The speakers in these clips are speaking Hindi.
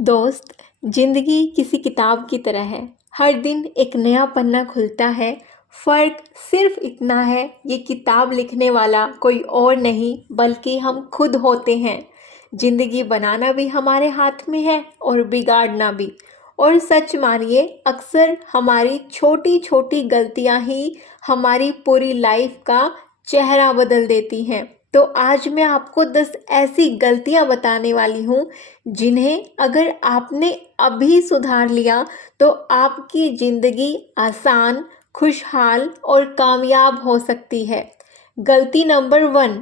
दोस्त, जिंदगी किसी किताब की तरह है। हर दिन एक नया पन्ना खुलता है। फ़र्क सिर्फ इतना है, ये किताब लिखने वाला कोई और नहीं बल्कि हम खुद होते हैं। जिंदगी बनाना भी हमारे हाथ में है और बिगाड़ना भी। और सच मानिए, अक्सर हमारी छोटी छोटी गलतियां ही हमारी पूरी लाइफ का चेहरा बदल देती हैं। तो आज मैं आपको 10 ऐसी गलतियां बताने वाली हूँ जिन्हें अगर आपने अभी सुधार लिया तो आपकी ज़िंदगी आसान, खुशहाल और कामयाब हो सकती है। गलती नंबर 1,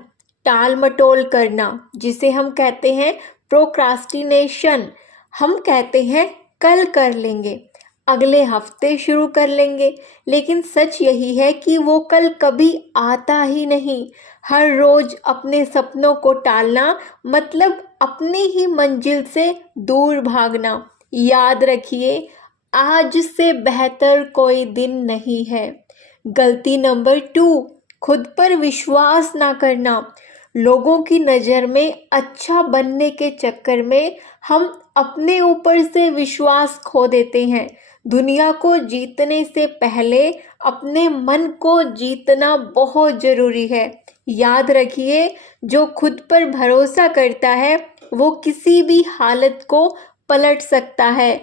टाल मटोल करना, जिसे हम कहते हैं प्रोक्रास्टिनेशन। हम कहते हैं कल कर लेंगे, अगले हफ्ते शुरू कर लेंगे, लेकिन सच यही है कि वो कल कभी आता ही नहीं। हर रोज अपने सपनों को टालना मतलब अपनी ही मंजिल से दूर भागना। याद रखिए, आज से बेहतर कोई दिन नहीं है। गलती नंबर 2, खुद पर विश्वास ना करना। लोगों की नज़र में अच्छा बनने के चक्कर में हम अपने ऊपर से विश्वास खो देते हैं। दुनिया को जीतने से पहले अपने मन को जीतना बहुत ज़रूरी है। याद रखिए, जो खुद पर भरोसा करता है वो किसी भी हालत को पलट सकता है।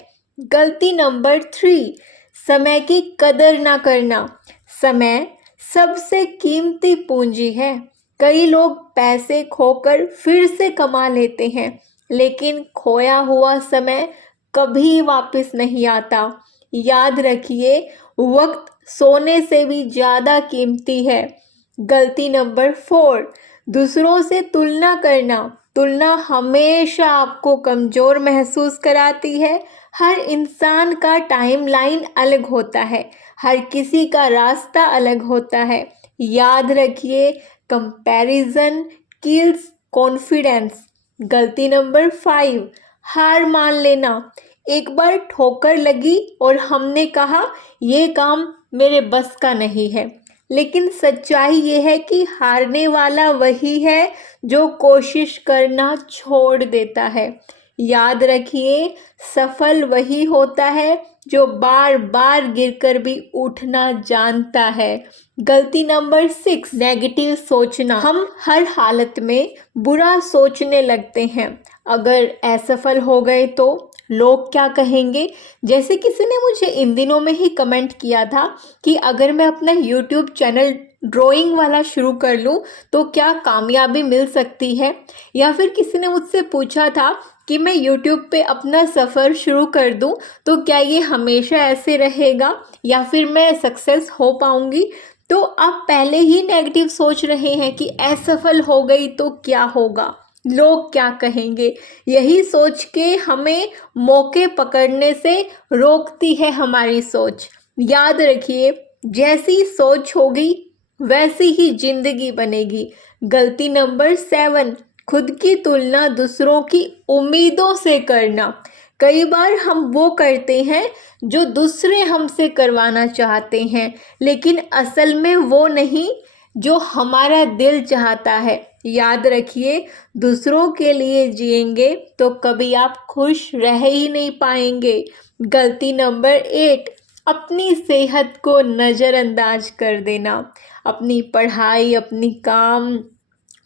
गलती नंबर 3, समय की कदर ना करना। समय सबसे कीमती पूंजी है। कई लोग पैसे खोकर फिर से कमा लेते हैं, लेकिन खोया हुआ समय कभी वापस नहीं आता। याद रखिए, वक्त सोने से भी ज़्यादा कीमती है। गलती नंबर 4, दूसरों से तुलना करना। तुलना हमेशा आपको कमज़ोर महसूस कराती है। हर इंसान का टाइमलाइन अलग होता है, हर किसी का रास्ता अलग होता है। याद रखिए, कंपैरिजन किल्स कॉन्फिडेंस। गलती नंबर 5, हार मान लेना। एक बार ठोकर लगी और हमने कहा ये काम मेरे बस का नहीं है, लेकिन सच्चाई ये है कि हारने वाला वही है जो कोशिश करना छोड़ देता है। याद रखिए, सफल वही होता है जो बार बार गिरकर भी उठना जानता है। गलती नंबर 6, नेगेटिव सोचना। हम हर हालत में बुरा सोचने लगते हैं। अगर असफल हो गए तो लोग क्या कहेंगे। जैसे किसी ने मुझे इन दिनों में ही कमेंट किया था कि अगर मैं अपना यूट्यूब चैनल ड्राइंग वाला शुरू कर लूँ तो क्या कामयाबी मिल सकती है। या फिर किसी ने मुझसे पूछा था कि मैं यूट्यूब पे अपना सफ़र शुरू कर दूं तो क्या ये हमेशा ऐसे रहेगा या फिर मैं सक्सेस हो पाऊंगी। तो आप पहले ही नेगेटिव सोच रहे हैं कि असफल हो गई तो क्या होगा, लोग क्या कहेंगे। यही सोच के हमें मौके पकड़ने से रोकती है हमारी सोच। याद रखिए, जैसी सोच होगी वैसी ही जिंदगी बनेगी। गलती नंबर 7, खुद की तुलना दूसरों की उम्मीदों से करना। कई बार हम वो करते हैं जो दूसरे हमसे करवाना चाहते हैं, लेकिन असल में वो नहीं जो हमारा दिल चाहता है। याद रखिए, दूसरों के लिए जिएंगे तो कभी आप खुश रह ही नहीं पाएंगे। गलती नंबर 8, अपनी सेहत को नज़रअंदाज कर देना। अपनी पढ़ाई, अपनी काम,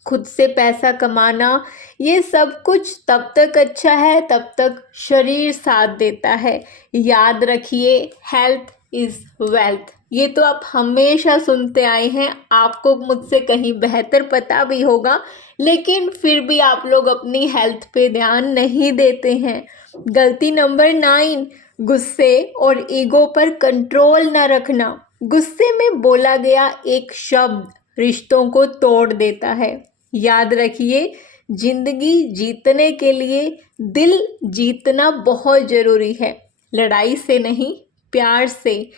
खुद से पैसा कमाना, ये सब कुछ तब तक अच्छा है तब तक शरीर साथ देता है। याद रखिए, हेल्थ इज़ वेल्थ। ये तो आप हमेशा सुनते आए हैं, आपको मुझसे कहीं बेहतर पता भी होगा, लेकिन फिर भी आप लोग अपनी हेल्थ पे ध्यान नहीं देते हैं। गलती नंबर 9, गुस्से और ईगो पर कंट्रोल न रखना। गुस्से में बोला गया एक शब्द रिश्तों को तोड़ देता है। याद रखिए, जिंदगी जीतने के लिए दिल जीतना बहुत ज़रूरी है। लड़ाई से नहीं, प्यार से,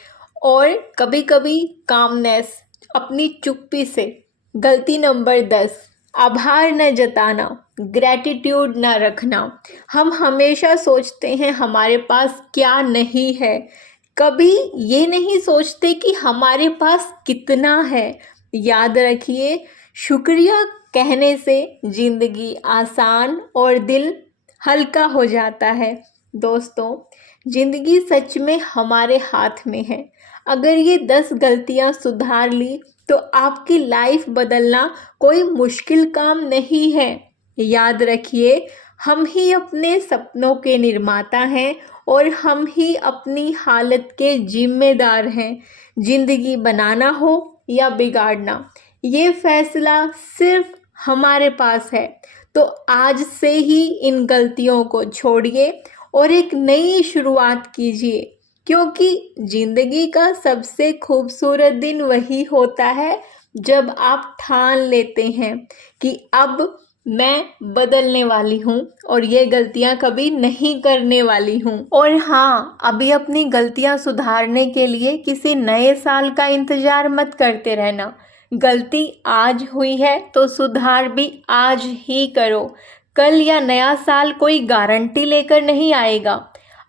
और कभी कभी कामनेस, अपनी चुप्पी से। गलती नंबर 10, आभार न जताना, ग्रैटिट्यूड न रखना। हम हमेशा सोचते हैं हमारे पास क्या नहीं है, कभी ये नहीं सोचते कि हमारे पास कितना है। याद रखिए, शुक्रिया कहने से ज़िंदगी आसान और दिल हल्का हो जाता है। दोस्तों, जिंदगी सच में हमारे हाथ में है। अगर ये 10 गलतियां सुधार ली तो आपकी लाइफ बदलना कोई मुश्किल काम नहीं है। याद रखिए, हम ही अपने सपनों के निर्माता हैं और हम ही अपनी हालत के जिम्मेदार हैं। जिंदगी बनाना हो या बिगाड़ना, ये फैसला सिर्फ हमारे पास है। तो आज से ही इन गलतियों को छोड़िए और एक नई शुरुआत कीजिए, क्योंकि जिंदगी का सबसे खूबसूरत दिन वही होता है जब आप ठान लेते हैं कि अब मैं बदलने वाली हूँ और ये गलतियाँ कभी नहीं करने वाली हूँ। और हाँ, अभी अपनी गलतियाँ सुधारने के लिए किसी नए साल का इंतजार मत करते रहना। गलती आज हुई है तो सुधार भी आज ही करो। कल या नया साल कोई गारंटी लेकर नहीं आएगा।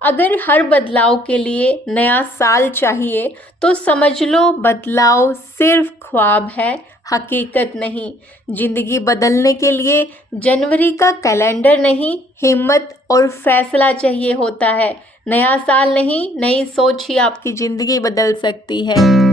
अगर हर बदलाव के लिए नया साल चाहिए तो समझ लो बदलाव सिर्फ ख्वाब है, हकीकत नहीं। जिंदगी बदलने के लिए जनवरी का कैलेंडर नहीं, हिम्मत और फैसला चाहिए होता है। नया साल नहीं, नई सोच ही आपकी ज़िंदगी बदल सकती है।